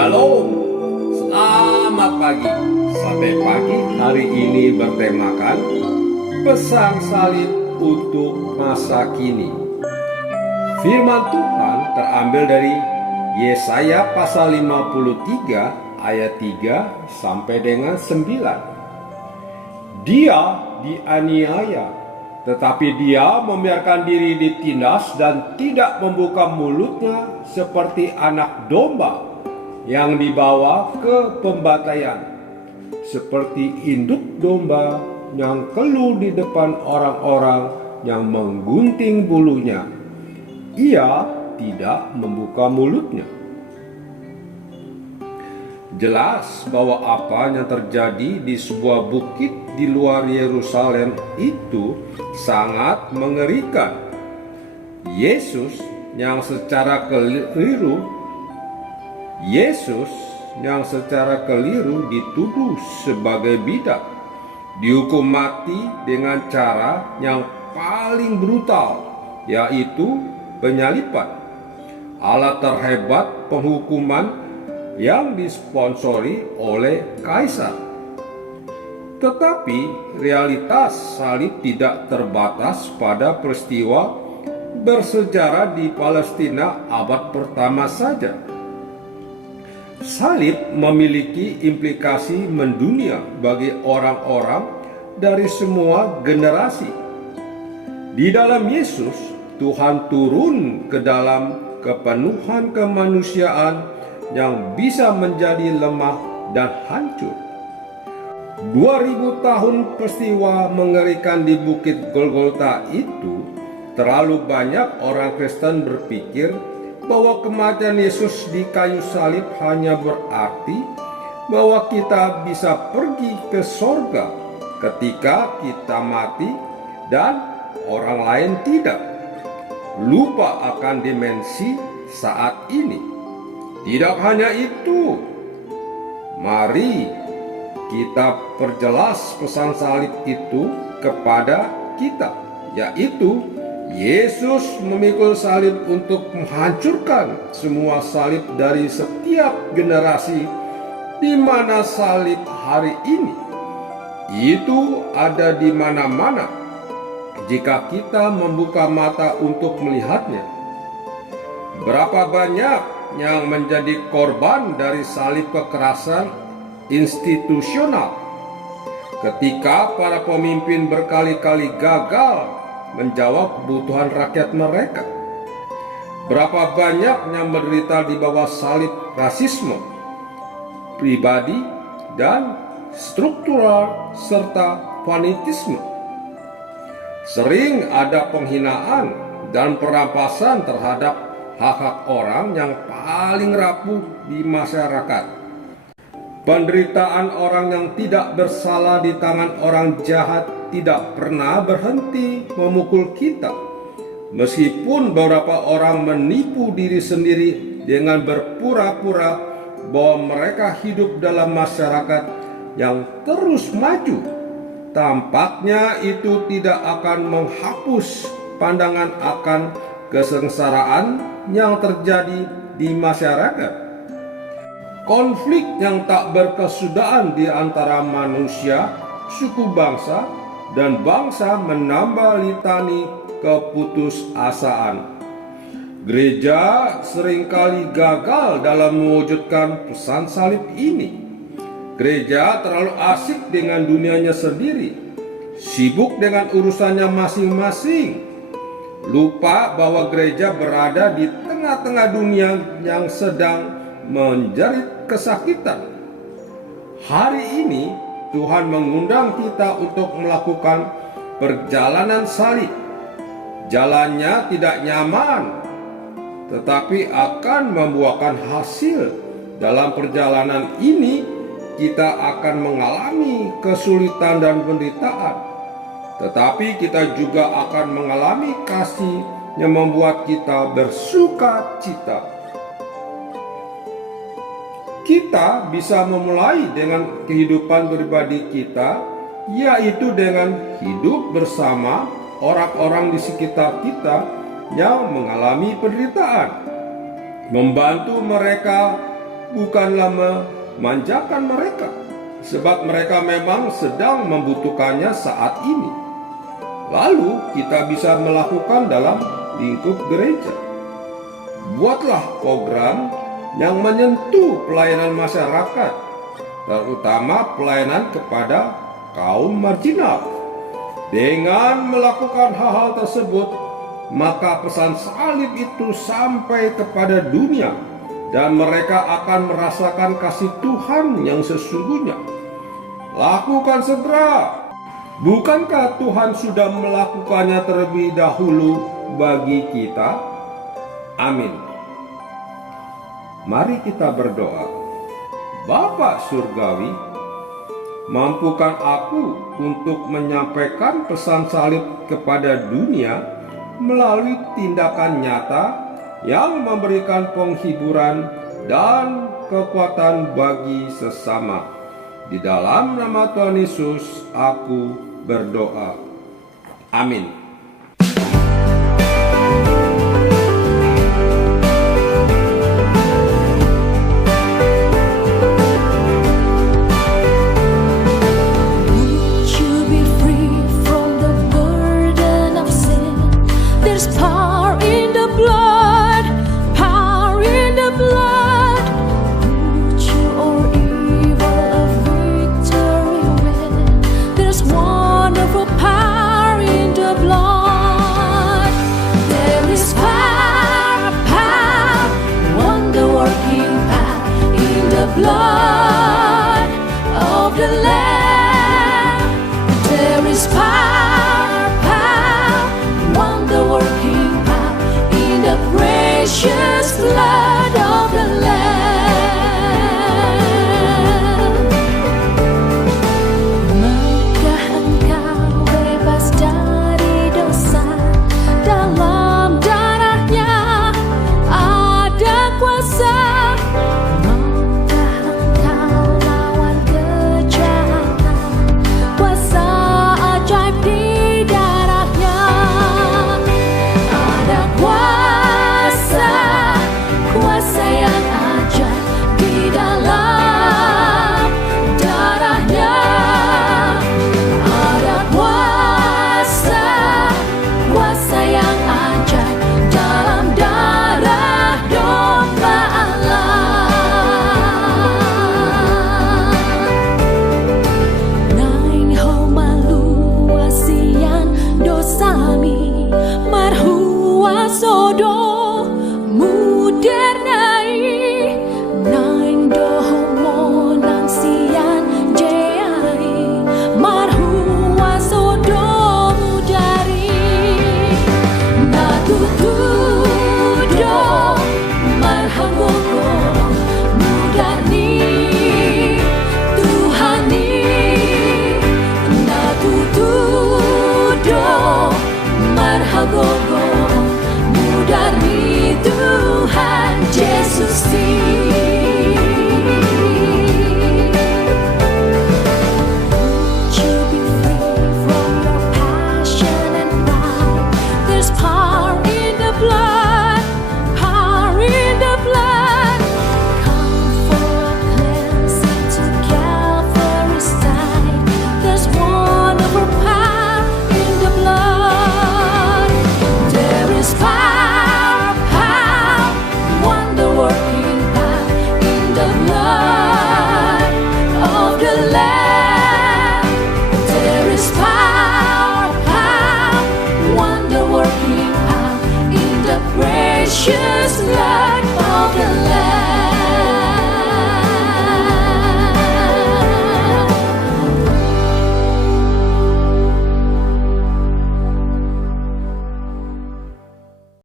Shalom, selamat pagi. Sampai pagi hari ini bertemakan pesan salib untuk masa kini. Firman Tuhan terambil dari Yesaya pasal 53 ayat 3 sampai dengan 9. Dia dianiaya, tetapi dia membiarkan diri ditindas dan tidak membuka mulutnya seperti anak domba yang dibawa ke pembantaian, seperti induk domba yang keluh di depan orang-orang yang menggunting bulunya. Ia tidak membuka mulutnya. Jelas bahwa apa yang terjadi di sebuah bukit di luar Yerusalem itu sangat mengerikan. Yesus yang secara keliru dituduh sebagai bidak, dihukum mati dengan cara yang paling brutal, yaitu penyaliban, alat terhebat penghukuman yang disponsori oleh kaisar. Tetapi realitas salib tidak terbatas pada peristiwa bersejarah di Palestina abad pertama saja. Salib memiliki implikasi mendunia bagi orang-orang dari semua generasi. Di dalam Yesus, Tuhan turun ke dalam kepenuhan kemanusiaan yang bisa menjadi lemah dan hancur. 2000 tahun peristiwa mengerikan di Bukit Golgota itu, terlalu banyak orang Kristen berpikir bahwa kematian Yesus di kayu salib hanya berarti bahwa kita bisa pergi ke sorga ketika kita mati dan orang lain tidak. Lupa akan dimensi saat ini. Tidak hanya itu, mari kita perjelas pesan salib itu kepada kita, yaitu Yesus memikul salib untuk menghancurkan semua salib dari setiap generasi, di mana salib hari ini itu ada di mana-mana jika kita membuka mata untuk melihatnya. Berapa banyak yang menjadi korban dari salib kekerasan institusional ketika para pemimpin berkali-kali gagal menjawab kebutuhan rakyat mereka. Berapa banyak yang menderita di bawah salib rasisme pribadi dan struktural serta fanatisme. Sering ada penghinaan dan perampasan terhadap hak-hak orang yang paling rapuh di masyarakat. Penderitaan orang yang tidak bersalah di tangan orang jahat tidak pernah berhenti memukul kita. Meskipun beberapa orang menipu diri sendiri dengan berpura-pura bahwa mereka hidup dalam masyarakat yang terus maju, tampaknya itu tidak akan menghapus pandangan akan kesengsaraan yang terjadi di masyarakat. Konflik yang tak berkesudahan di antara manusia, suku bangsa, dan bangsa menambah litani keputusasaan. Gereja seringkali gagal dalam mewujudkan pesan salib ini. Gereja terlalu asik dengan dunianya sendiri, sibuk dengan urusannya masing-masing, lupa bahwa gereja berada di tengah-tengah dunia yang sedang menjerit kesakitan. Hari ini Tuhan mengundang kita untuk melakukan perjalanan salib. Jalannya tidak nyaman, tetapi akan membuahkan hasil. Dalam perjalanan ini kita akan mengalami kesulitan dan penderitaan, tetapi kita juga akan mengalami kasih yang membuat kita bersuka cita. Kita bisa memulai dengan kehidupan pribadi kita, yaitu dengan hidup bersama orang-orang di sekitar kita yang mengalami penderitaan, membantu mereka bukanlah memanjakan mereka, sebab mereka memang sedang membutuhkannya saat ini. Lalu kita bisa melakukan dalam lingkup gereja. Buatlah program yang menyentuh pelayanan masyarakat, terutama pelayanan kepada kaum marginal. Dengan melakukan hal-hal tersebut, maka pesan salib itu sampai kepada dunia dan mereka akan merasakan kasih Tuhan yang sesungguhnya. Lakukan segera. Bukankah Tuhan sudah melakukannya terlebih dahulu bagi kita? Amin. Mari kita berdoa. Bapa Surgawi, mampukan aku untuk menyampaikan pesan salib kepada dunia melalui tindakan nyata yang memberikan penghiburan dan kekuatan bagi sesama. Di dalam nama Tuhan Yesus aku berdoa. Amin. Blood of the Lamb, there is power, wonder-working power in the precious blood of the Lamb. Maukah engkau bebas dari dosa? Dalam darahnya ada kuasa. Tuhan Yesus precious blood of the Lamb.